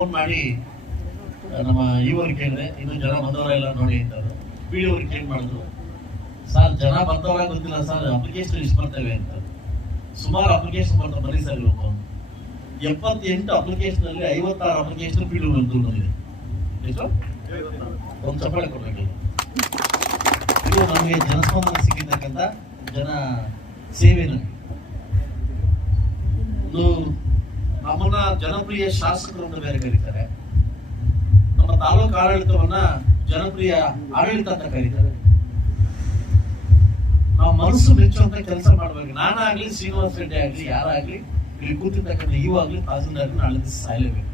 Phone ಮಾಡಿ ನಮ್ಮ ಇವರಿಗೆ ಕೇಳಿದೆ, ಇನ್ನು ಜನ ಬಂದವರ ಎಲ್ಲ ನೋಡಿ ಅಂತ ವಿಡಿಯೋರಿಗೆ ಕೇಳಿ ಮಾಡಿದ್ರು. ಸರ್ ಜನ ಬಂದವರ ಗೊತ್ತಿಲ್ಲ ಸರ್, ಅಪ್ಲಿಕೇಶನ್ ಇಷ್ಟು ಬರ್ತೇವೆ ಅಂತ. ಸುಮಾರು ಅಪ್ಲಿಕೇಶನ್ ಬರ್ತಾ ಬರೀ ಸರ್ 78 ಅಪ್ಲಿಕೇಶನ್ ಅಲ್ಲಿ 56 ಅಪ್ಲಿಕೇಶನ್ ವಿಡಿಯೋ ಬಂದಿದೆ. ಎಷ್ಟು ಒಂದು ಚಪ್ಪಾಳೆ ಕೊಡಬೇಕಿಲ್ಲ. ಇದು ನಮಗೆ ಜನಸ್ಪಂದನ ಸಿಕ್ಕಿರ್ತಕ್ಕಂಥ ಜನ ಸೇವೆ. ನಮ್ಮನ್ನ ಜನಪ್ರಿಯ ಶಾಸಕರು ಅಂತ ಬೇರೆ ಕರೀತಾರೆ, ನಮ್ಮ ತಾಲೂಕು ಆಡಳಿತವನ್ನ ಜನಪ್ರಿಯ ಆಡಳಿತ ಅಂತ ಕರೀತಾರೆ. ನಾವು ಮನಸ್ಸು ಮೆಚ್ಚುವಂತ ಕೆಲಸ ಮಾಡ್ಬೇಕು. ನಾನಾಗ್ಲಿ, ಶ್ರೀನಿವಾಸ ರೆಡ್ಡಿ ಆಗ್ಲಿ, ಯಾರಾಗ್ಲಿ, ಇಲ್ಲಿ ಕೂತಿರ್ತಕ್ಕಂಥ ಇವಾಗ್ಲಿ ತಹಸೀಲ್ದಾರ್ ನಾಳೆ ದಿವಸ ಸಾಯಲೇಬೇಕು.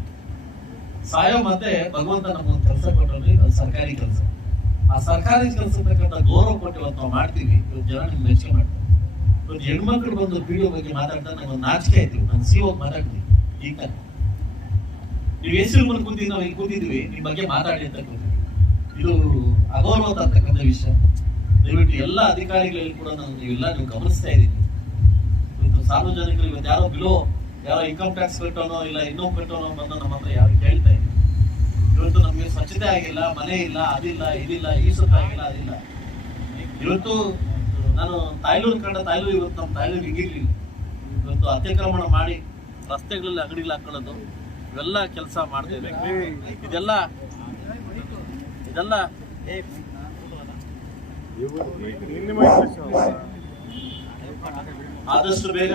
ಸಾಯೋ ಮತ್ತೆ ಭಗವಂತ ನಮಗೊಂದು ಕೆಲಸ ಕೊಟ್ಟರೆ ಅದು ಸರ್ಕಾರಿ ಕೆಲಸ. ಆ ಸರ್ಕಾರಿ ಕೆಲಸಕ್ಕಂತ ಗೌರವ ಕೊಟ್ಟು ಇವತ್ತು ನಾವು ಮಾಡ್ತೀವಿ. ಇವತ್ತು ಜನ ನಿಮ್ಗೆ ಮೆಚ್ಚುಗೆ ಮಾಡ್ತಾರೆ. ಇವತ್ತು ಹೆಣ್ಮಕ್ಳು ಬಂದು ಪಿಡಿಒ ಬಗ್ಗೆ ಮಾತಾಡ್ತಾ ನಂಗೆ ಒಂದು ನಾಚಿಕೆ ಆಯ್ತು. ನಾನು ಸಿಒ ಮಾತಾಡ್ತೀನಿ. ಈಗ ನೀವು ಹೆಸರು ಬಂದು ಕೂತಿದ್ವಿ, ನಾವು ಈಗ ಕೂತಿದ್ವಿ, ನಿಮ್ ಬಗ್ಗೆ ಮಾತಾಡಿ ಅಂತ ಕೂತಿದ್ವಿ. ಇದು ಅಗೌರವ ಅಂತಕ್ಕಂಥ ವಿಷಯ. ದಯವಿಟ್ಟು ಎಲ್ಲ ಅಧಿಕಾರಿಗಳಲ್ಲಿ ಕೂಡ ನೀವೆಲ್ಲ ನೀವು ಗಮನಿಸ್ತಾ ಇದ್ದೀವಿ. ಇವತ್ತು ಸಾರ್ವಜನಿಕರು ಇವತ್ತು ಯಾರೋ ಇನ್ಕಮ್ ಟ್ಯಾಕ್ಸ್ ಕಟ್ಟೋನೋ ಇಲ್ಲ ಇನ್ನೊಬ್ಬ ಕಟ್ಟೋನೋ ಬಂದು ನಮ್ಮ ಹತ್ರ ಯಾರು ಕೇಳ್ತಾ ಇಲ್ಲ. ಇವತ್ತು ನಮ್ಗೆ ಸ್ವಚ್ಛತೆ ಆಗಿಲ್ಲ, ಮನೆ ಇಲ್ಲ, ಅದಿಲ್ಲ, ಇದಿಲ್ಲ, ಈ ಸುತ್ತ ಆಗಿಲ್ಲ, ಅದಿಲ್ಲ. ಇವತ್ತು ನಾನು ತಾಯ್ಲೂರು ಇವತ್ತು ನಮ್ಮ ತಾಯ್ಲೂರು ಹಿಂಗಿರ್ಲಿಲ್ಲ. ಇವತ್ತು ಅತಿಕ್ರಮಣ ಮಾಡಿ ರಸ್ತೆಗಳಲ್ಲಿ ಅಂಗಡಿಗಳು ಹಾಕೊಳ್ಳೋದು, ಇವೆಲ್ಲ ಕೆಲಸ ಮಾಡ್ತೇವೆ. ಇದೆಲ್ಲ ಆದಷ್ಟು ಬೇಗ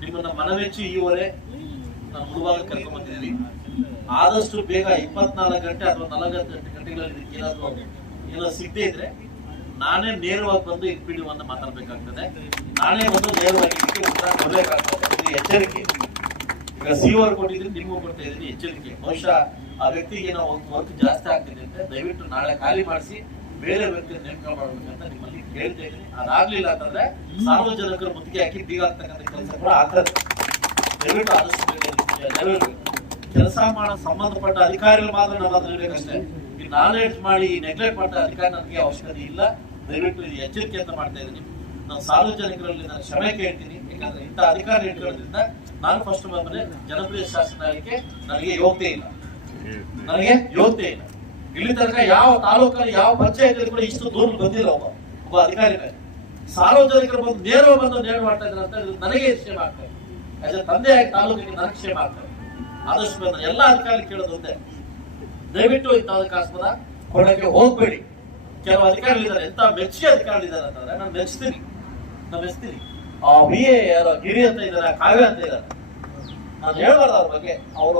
ನಿಮ್ಮನ್ನ ಮನವೆಚ್ಚಿ ಈವರೆ ನಾವು ಮುಳುವಾಗ ಕರ್ಕೊಂಡ್ ಬಂದಿದ್ದೀವಿ. ಆದಷ್ಟು ಬೇಗ 24 ಗಂಟೆ ಅಥವಾ 48 ಗಂಟೆಗಳಲ್ಲಿ ಏನೋ ಸಿಗದೆ ಇದ್ರೆ ನಾನೇ ನೇರವಾಗಿ ಬಂದು ಇನ್ಪಿಡಿವನ್ನ ಮಾತಾಡ್ಬೇಕಾಗ್ತದೆ. ನಾನೇ ಬಂದು ನೇರವಾಗಿ ಕೊಡ್ಬೇಕಾಗ್ತದೆ. ಇದು ಎಚ್ಚರಿಕೆ. ಈಗ ಸಿಒರ್ ಕೊಟ್ಟಿದ್ದೀನಿ, ನಿಮಗೂ ಕೊಡ್ತಾ ಇದ್ದೀನಿ, ಎಚ್ಚರಿಕೆ. ಬಹುಶಃ ಆ ವ್ಯಕ್ತಿಗೆ ನಾವು ವರ್ಕ್ ಜಾಸ್ತಿ ಆಗ್ತಿದೆ ಅಂತ ದಯವಿಟ್ಟು ನಾಳೆ ಖಾಲಿ ಮಾಡಿಸಿ ಬೇರೆ ವ್ಯಕ್ತಿ ನೇಮಕ ಮಾಡ್ಬೇಕಂತ ನಿಮ್ಮಲ್ಲಿ ಕೇಳ್ತಾ ಇದ್ದೀನಿ. ಅದಾಗ್ಲಿಲ್ಲ ಅಂತಂದ್ರೆ ಸಾರ್ವಜನಿಕರು ಮುತ್ತಿಗೆ ಹಾಕಿ ಬೀಗ ಆಗ್ತಕ್ಕಂಥ ಕೆಲಸ ಕೂಡ ಆಗ್ತದೆ. ದಯವಿಟ್ಟು ಆದಷ್ಟು ದಯವಿಟ್ಟು ಕೆಲಸ ಮಾಡೋ ಸಂಬಂಧಪಟ್ಟ ಅಧಿಕಾರಿಗಳು ಮಾತ್ರ ನಾವು ಅದ್ರ ಇರ್ಬೇಕಷ್ಟೇ. ಈ ನಾಲೆಡ್ಜ್ ಮಾಡಿ ನೆಗ್ಲೆಕ್ಟ್ ಮಾಡ್ತಾ ಅಧಿಕಾರಿ ನನಗೆ ಅವಶ್ಯಕತೆ ಇಲ್ಲ. ದಯವಿಟ್ಟು ಇದು ಎಚ್ಚರಿಕೆ ಅಂತ ಮಾಡ್ತಾ ಇದ್ದೀನಿ. ನಾನು ಸಾರ್ವಜನಿಕರಲ್ಲಿ ನಾನು ಕ್ಷಮೆ ಕೇಳ್ತೀನಿ. ಯಾಕಂದ್ರೆ ಇಂಥ ಅಧಿಕಾರಿ ಇಟ್ಕೊಳ್ಳೋದ್ರಿಂದ ನಾನು ಫಸ್ಟ್ ಬಂದ್ರೆ ಜನಪ್ರಿಯ ಶಾಸನ ಆಗಲಿಕ್ಕೆ ನನಗೆ ಯೋಗ್ಯತೆ ಇಲ್ಲ. ಇಲ್ಲಿ ತನಕ ಯಾವ ತಾಲೂಕಲ್ಲಿ ಯಾವ ಪಂಚಾಯತ್ ಕೂಡ ಇಷ್ಟು ದೂರ ಬಂದಿಲ್ಲ ಒಬ್ಬ ಅಧಿಕಾರಿ. ಸಾರ್ವಜನಿಕರು ಬಂದು ನೇರ ಮಾಡ್ತಾ ಇದ್ದಾರೆ ಅಂತ ನನಗೆ ಕ್ಷೇಮ ಆಗ್ತದೆ. ಆಸ್ ಎ ತಂದೆಯಾಗಿ ತಾಲೂಕಿಗೆ ನನಗೆ ಕ್ಷೇಮ ಆಗ್ತದೆ. ಆದಷ್ಟು ಬಂದ್ರೆ ಎಲ್ಲ ಅಧಿಕಾರಿ ಕೇಳೋದು ಒಂದೇ, ದಯವಿಟ್ಟು ಇಂಥದಕ್ಕಾಸ್ಪದ ಕೊಡಕ್ಕೆ ಹೋಗ್ಬೇಡಿ. ಕೆಲವು ಅಧಿಕಾರಿಗಳಿದ್ದಾರೆ, ಎಂತ ಮೆಚ್ಚುಗೆ ಅಧಿಕಾರಿಗಳಿದ್ದಾರೆ ಅಂತಂದ್ರೆ ನಾನು ಮೆಚ್ತೀನಿ. ವಿ.ಎ. ಯಾರೋ ಗಿರಿ ಅಂತ ಇದ್ದಾರೆ, ಕಾವ್ಯ ಅಂತ ಇದ್ದಾರೆ. ನಾನು ಹೇಳ್ಬಾರ್ದು ಅವ್ರ ಬಗ್ಗೆ, ಅವ್ರ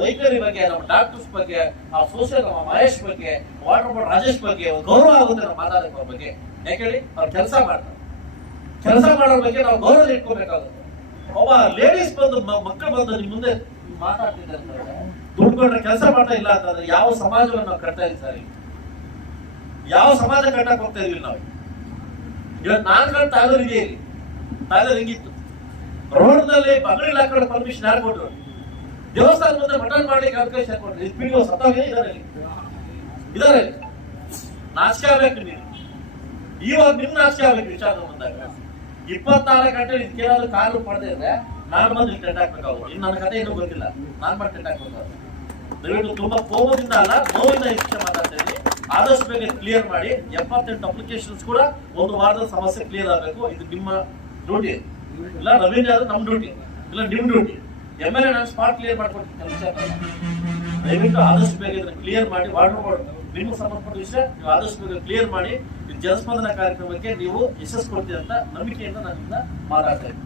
ವೈಖರಿ ಬಗ್ಗೆ, ನಮ್ಮ ಡಾಕ್ಟರ್ಸ್ ಬಗ್ಗೆ, ಆ ಸೋಷಿಯಲ್ ನಮ್ಮ ಮಹೇಶ್ ಬಗ್ಗೆ, ವಾಟರ್ ಬೋರ್ಡ್ ರಾಜೇಶ್ ಬಗ್ಗೆ ಗೌರವ ಆಗುತ್ತೆ ನಾವು ಮಾತಾಡಕ್ಕೆ. ಅವ್ರ ಬಗ್ಗೆ ಯಾಕೆ ಹೇಳಿ, ಅವ್ರು ಕೆಲಸ ಮಾಡ್ತಾರೆ. ಕೆಲಸ ಮಾಡೋರ ಬಗ್ಗೆ ನಾವು ಗೌರವ ಇಟ್ಕೋಬೇಕಾಗುತ್ತೆ. ಒಬ್ಬ ಲೇಡೀಸ್ ಬಂದು ಮಕ್ಕಳು ಬಂದು ನಿಮ್ ಮುಂದೆ ಮಾತಾಡ್ತಿದ್ದಾರೆ ಅಂತಂದ್ರೆ, ದುಡ್ಡು ಕೊಟ್ಟರೆ ಕೆಲಸ ಮಾಡ್ತಾ ಇಲ್ಲ ಅಂತಂದ್ರೆ ಯಾವ ಸಮಾಜವನ್ನು ನಾವು ಕಟ್ತಾ ಇದ್ದೀವಿ ಸರ್? ಯಾವ ಸಮಾಜ ಕಟ್ಟಕ್ ಹೋಗ್ತಾ ಇದೀವಿ ನಾವು? ಇವತ್ತು ನಾನು ತಾಯ್ಲೂರು ಇದೆ, ಇಲ್ಲಿ ತಾಯ್ಲೂರು ಹಿಂಗಿತ್ತು. ರೋಡ್ನಲ್ಲಿ ಬಂಗಡಿ ಹಾಕೊಂಡು ಪರ್ಮಿಷನ್ ಯಾರು ಕೊಟ್ಟರು? ದೇವಸ್ಥಾನ ಮುಂದೆ ಮಟನ್ ಮಾಡ್ಲಿಕ್ಕೆ ಅವಕಾಶ ಕೊಟ್ಟರು. ಇದು ಪಿಡಿಒ ಸತ್ತಾಗ ಇದಾರೆ. ನಾಚಿಕೆ ಆಗ್ಬೇಕು ನೀವು. ಇವಾಗ ನಿಮ್ ನಾಚಿಕೆ ಆಗ್ಬೇಕು ವಿಚಾರ ಬಂದಾಗ. 24 ಗಂಟೆ ಇದಕ್ಕೇನಾದ್ರು ಕಾರು ಪಡೆದೇ ಇದ್ರೆ ನಾನು ಬಂದು ಟೆಂಟ್ ಹಾಕ್ಬೇಕಾಗುತ್ತೆ. ಇನ್ನು ನನ್ನ ಕಥೆ ಏನೂ ಗೊತ್ತಿಲ್ಲ, ನಾನು ಮಾಡಿ ಟೆಂಟ್ ಹಾಕ್ಬೇಕಾಗುತ್ತೆ. ದಯವಿಟ್ಟು ತುಂಬಾ ಕೋಪದಿಂದ ಅಲ್ಲ, ನೋವಿಂದ ಹೆಚ್ಚು ಮಾತಾಡ್ತಾ ಇದ್ದೀನಿ. ಆದಷ್ಟು ಬೇಗ ಕ್ಲಿಯರ್ ಮಾಡಿ. 78 ಅಪ್ಲಿಕೇಶನ್ಸ್ ಕೂಡ ಒಂದು ವಾರದ ಸಮಸ್ಯೆ ಕ್ಲಿಯರ್ ಆಗಬೇಕು. ಇದು ನಿಮ್ಮ ಡ್ಯೂಟಿ ಇಲ್ಲ, ನವೀನ್ ಯಾರು ನಮ್ಮ ಡ್ಯೂಟಿ ಇಲ್ಲ, ನಿಮ್ ಡ್ಯೂಟಿ. MLA ನಾನು ಸ್ಪಾಟ್ ಕ್ಲಿಯರ್ ಮಾಡ್ಕೊಡ್ತೀನಿ ಕೆಲಸ. ದಯವಿಟ್ಟು ಆದಷ್ಟು ಬೇಗ ಇದನ್ನ ಕ್ಲಿಯರ್ ಮಾಡಿ. ವಾಟರ್ ಬೋರ್ಡ್ ನಿಮ್ಗೆ ಸಂಬಂಧಪಟ್ಟ ವಿಷಯ ನೀವು ಆದಷ್ಟು ಬೇಗ ಕ್ಲಿಯರ್ ಮಾಡಿ. ಜನಸ್ಪಂದನ ಕಾರ್ಯಕ್ರಮಕ್ಕೆ ನೀವು ಯಶಸ್ಸು ಕೊಡ್ತೀರಿ ಅಂತ ನಂಬಿಕೆಯಿಂದ ನಾನು ಮಾತಾಡ್ತಾ ಇದ್ದೀನಿ.